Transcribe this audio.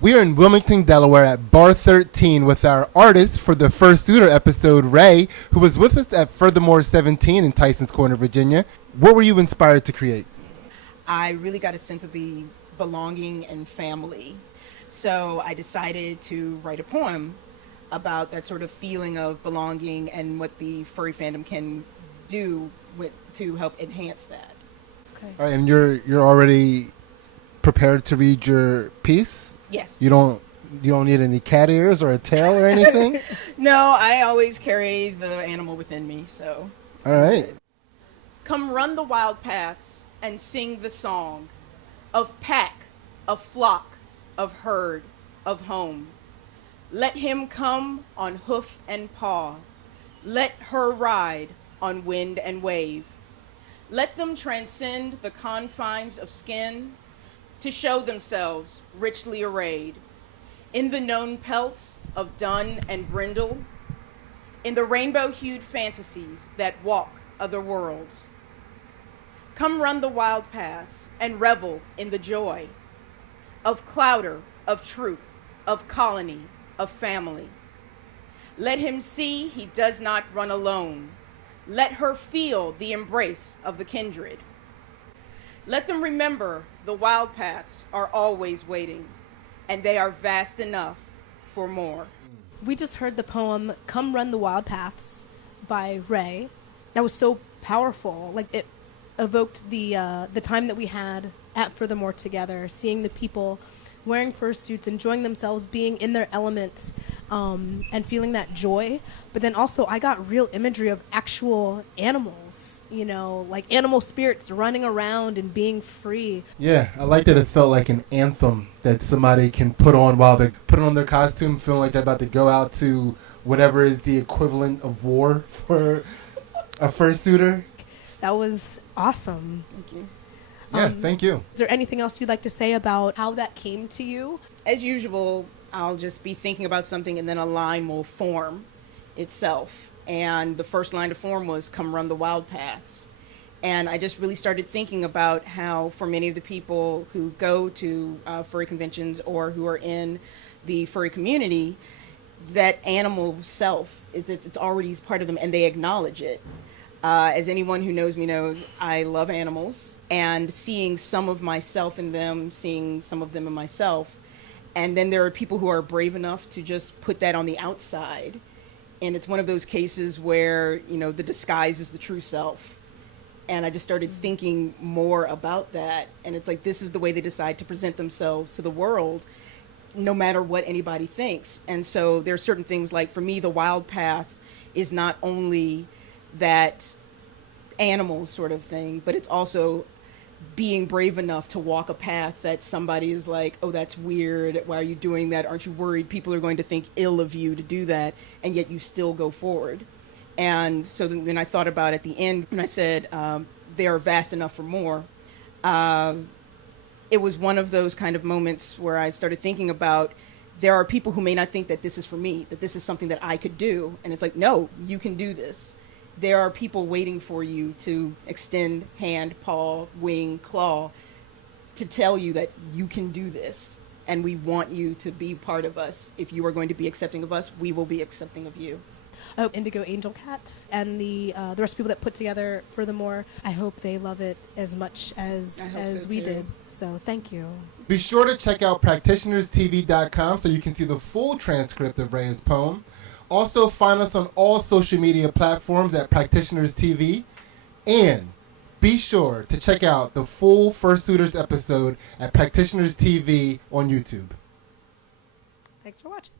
We are in Wilmington, Delaware at Bar 13 with our artist for the Fursuiter episode, Ray, who was with us at FurTheMore 17 in Tyson's Corner, Virginia. What were you inspired to create? I really got a sense of the belonging and family. So I decided to write a poem about that sort of feeling of belonging and what the furry fandom can do to help enhance that. Okay. All right, and you're already prepared to read your piece? Yes. You don't need any cat ears or a tail or anything? No, I always carry the animal within me, so. All right. Come run the wild paths and sing the song of pack, of flock, of herd, of home. Let him come on hoof and paw. Let her ride on wind and wave. Let them transcend the confines of skin to show themselves richly arrayed in the known pelts of dun and brindle, in the rainbow-hued fantasies that walk other worlds. Come run the wild paths and revel in the joy of clouder, of troop, of colony, of family. Let him see he does not run alone. Let her feel the embrace of the kindred. Let them remember the wild paths are always waiting, and they are vast enough for more. We just heard the poem Come Run the Wild Paths by Ray. That was so powerful. Like, it evoked the time that we had at FurTheMore together, seeing the people wearing fursuits, enjoying themselves, being in their element, and feeling that joy. But then also I got real imagery of actual animals, you know, like animal spirits running around and being free. Yeah, I like that it felt like an anthem that somebody can put on while they're putting on their costume, feeling like they're about to go out to whatever is the equivalent of war for a fursuiter. That was awesome. Thank you. Yeah, thank you. Is there anything else you'd like to say about how that came to you? As usual, I'll just be thinking about something and then a line will form itself. And the first line to form was come run the wild paths. And I just really started thinking about how for many of the people who go to furry conventions or who are in the furry community, that animal self, it's already part of them and they acknowledge it. As anyone who knows me knows, I love animals, and seeing some of myself in them, seeing some of them in myself. And then there are people who are brave enough to just put that on the outside. And it's one of those cases where, you know, the disguise is the true self. And I just started thinking more about that. And it's like, this is the way they decide to present themselves to the world, no matter what anybody thinks. And so there are certain things like, for me, the wild path is not only that animal sort of thing, but it's also being brave enough to walk a path that somebody is like, oh, that's weird. Why are you doing that? Aren't you worried people are going to think ill of you to do that? And yet you still go forward. And so then I thought about at the end when I said, they are vast enough for more. It was one of those kind of moments where I started thinking about there are people who may not think that this is for me, that this is something that I could do. And it's like, no, you can do this. There are people waiting for you to extend hand, paw, wing, claw to tell you that you can do this. And we want you to be part of us. If you are going to be accepting of us, we will be accepting of you. IndigoAngelCat and the rest of people that put together FurTheMore, I hope they love it as much as we did. So thank you. Be sure to check out practitionerstv.com so you can see the full transcript of Ray's poem. Also, find us on all social media platforms at Practitioners TV. And be sure to check out the full Fursuiters episode at Practitioners TV on YouTube. Thanks for watching.